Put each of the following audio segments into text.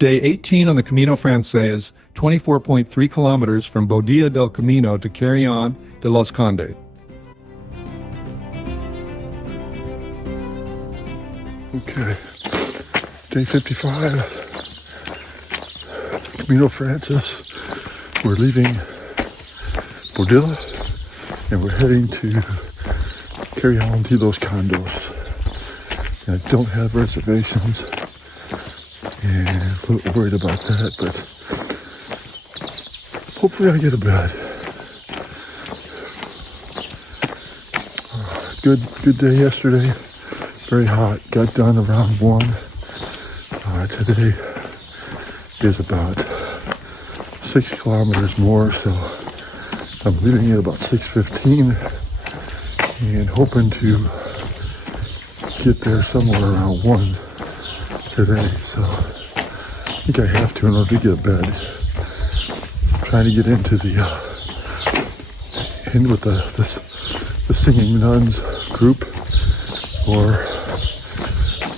Day 18 on the Camino Francés, 24.3 kilometers from Boadilla del Camino to Carrión de los Condes. Okay, day 55, Camino Francés. We're leaving Boadilla and we're heading to Carrión de los Condes. I don't have reservations and a little worried about that, but hopefully I get a bed. Good day yesterday. Very hot. Got done around 1. Today is about 6 kilometers more, so I'm leaving at about 6:15 and hoping to get there somewhere around 1 today. So I think I have to in order to get a bed. So I'm trying to get into in with the singing nuns group or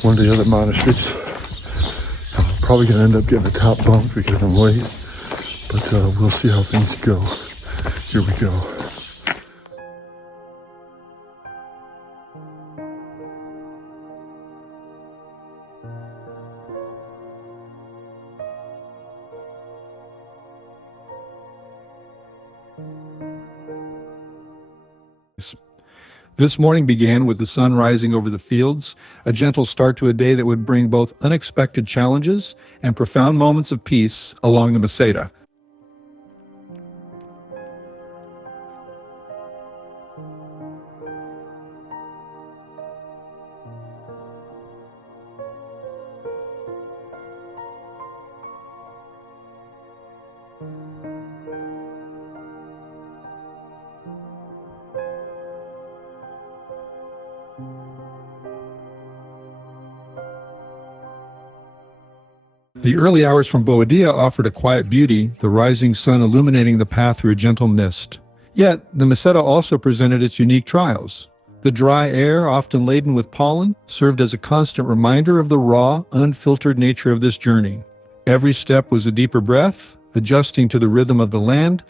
one of the other monasteries. I'm probably going to end up getting the top bunk because I'm late, but we'll see how things go. Here we go. This morning began with the sun rising over the fields, a gentle start to a day that would bring both unexpected challenges and profound moments of peace along the Meseta. The early hours from Boadilla offered a quiet beauty, the rising sun illuminating the path through a gentle mist. Yet, the Meseta also presented its unique trials. The dry air, often laden with pollen, served as a constant reminder of the raw, unfiltered nature of this journey. Every step was a deeper breath, adjusting to the rhythm of the land.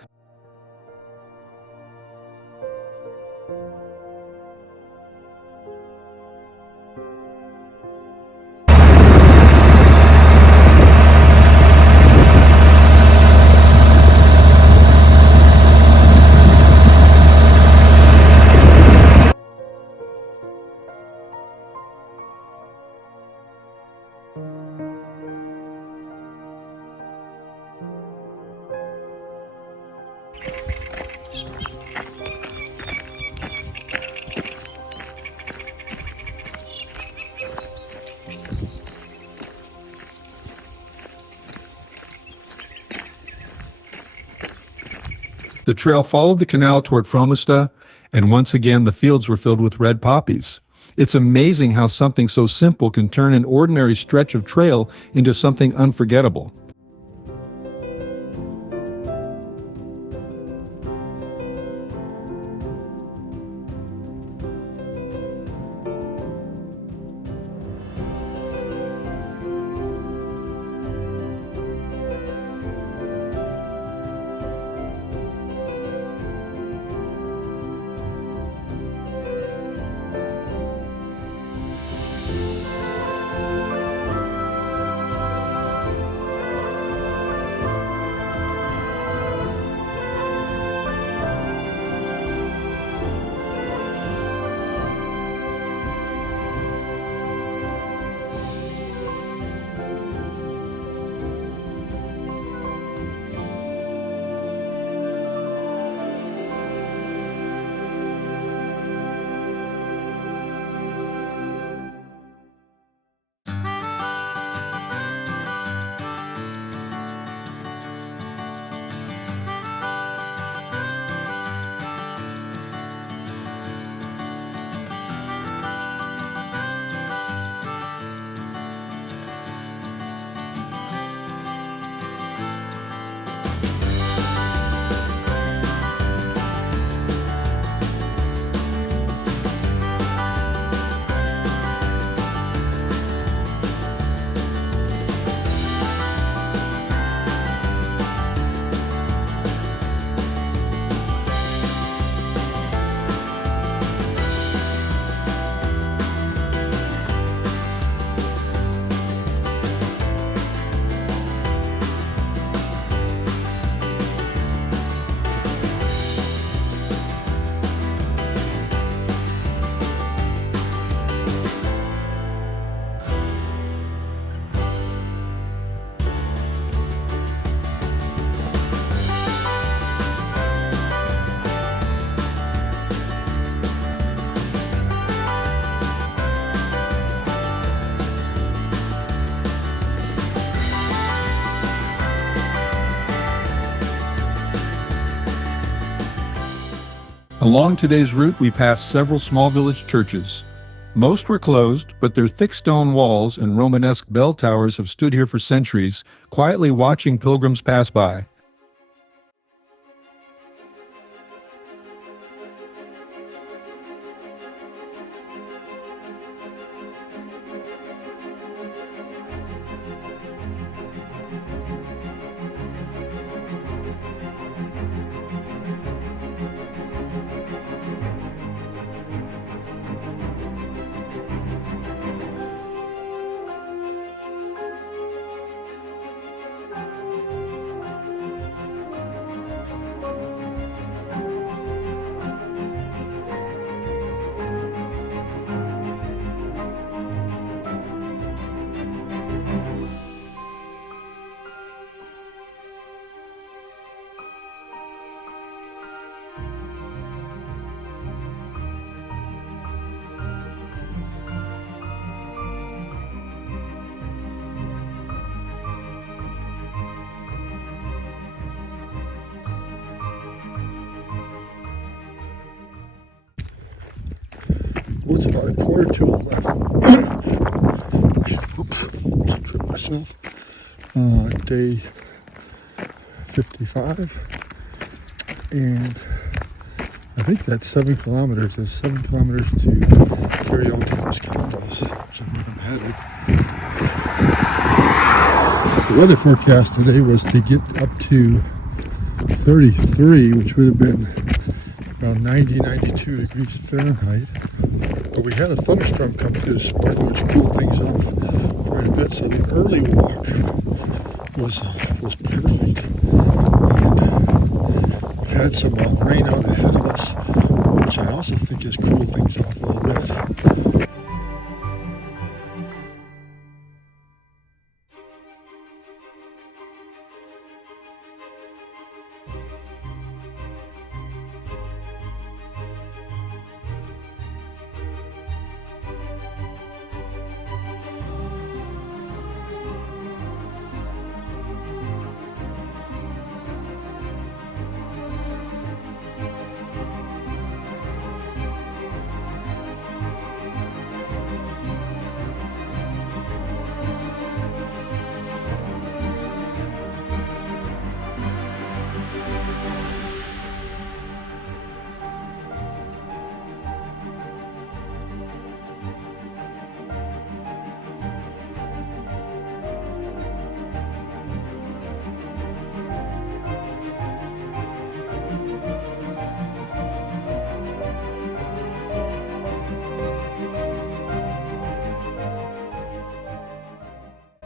The trail followed the canal toward Frómista, and once again the fields were filled with red poppies. It's amazing how something so simple can turn an ordinary stretch of trail into something unforgettable. Along today's route, we passed several small village churches. Most were closed, but their thick stone walls and Romanesque bell towers have stood here for centuries, quietly watching pilgrims pass by. Well, it's about 11:15. Oops, tripped myself. Day 55, and I think that's 7 kilometers. That's 7 kilometers to Carrión to Los Condes, which is where I'm headed. The weather forecast today was to get up to 33, which would have been around 92 degrees Fahrenheit. But we had a thunderstorm come through this morning, which cooled things off quite a bit. So the early walk was perfect. And we've had some rain out ahead of us, which I also think has cooled things off a little bit.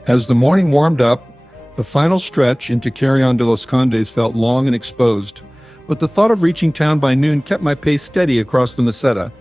As the morning warmed up, the final stretch into Carrión de los Condes felt long and exposed, but the thought of reaching town by noon kept my pace steady across the Meseta.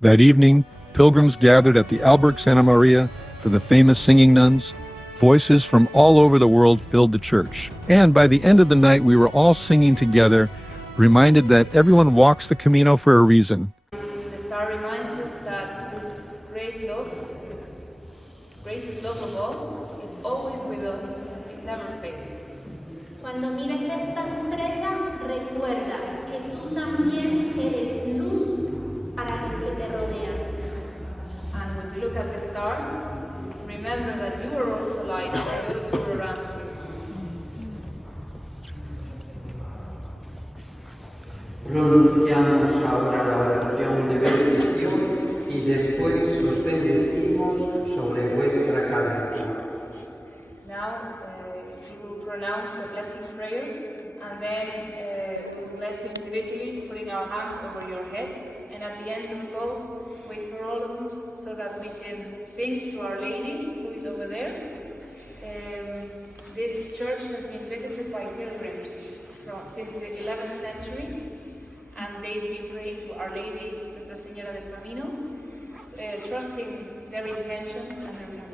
That evening, pilgrims gathered at the Albergue Santa María for the famous singing nuns. Voices from all over the world filled the church. And by the end of the night, we were all singing together, reminded that everyone walks the Camino for a reason. The star reminds us that this great love, the greatest love of all, is always with us. It never fades. Cuando mires esta estrella, recuerda que tú también eres luz para los que te rodean. And when you look at the star, remember that you are also light for those who are around you. Pronunciamos ahora la oración de bendición y y después os bendecimos sobre vuestra cabeza. Now you will pronounce the blessing prayer, and then we will bless you individually, putting our hands over your head. And at the end of go, wait for all of us so that we can sing to Our Lady, who is over there. This church has been visited by pilgrims since the 11th century, and they've been praying to Our Lady, Nuestra Señora del Camino, trusting their intentions and their family.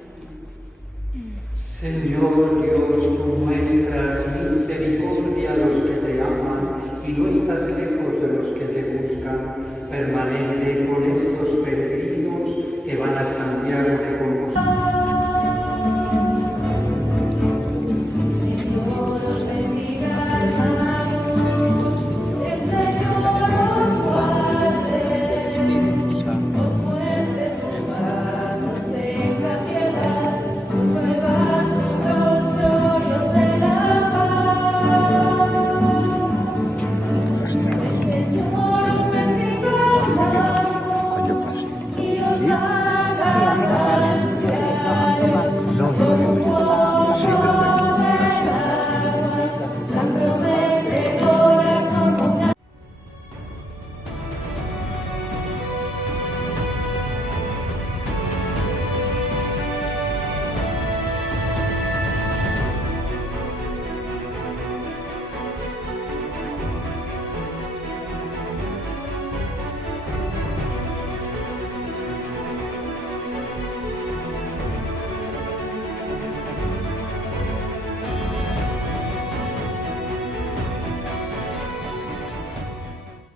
Señor Dios, tú muestras misericordia a los que te aman y no estás lejos de los que te buscan. Permanece con estos peregrinos que van a Santiago de Compostela.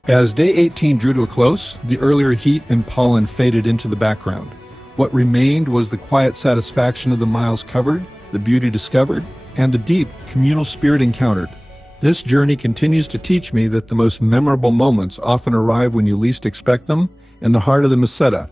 As day 18 drew to a close, the earlier heat and pollen faded into the background. What remained was the quiet satisfaction of the miles covered, the beauty discovered, and the deep communal spirit encountered. This journey continues to teach me that the most memorable moments often arrive when you least expect them, in the heart of the Meseta,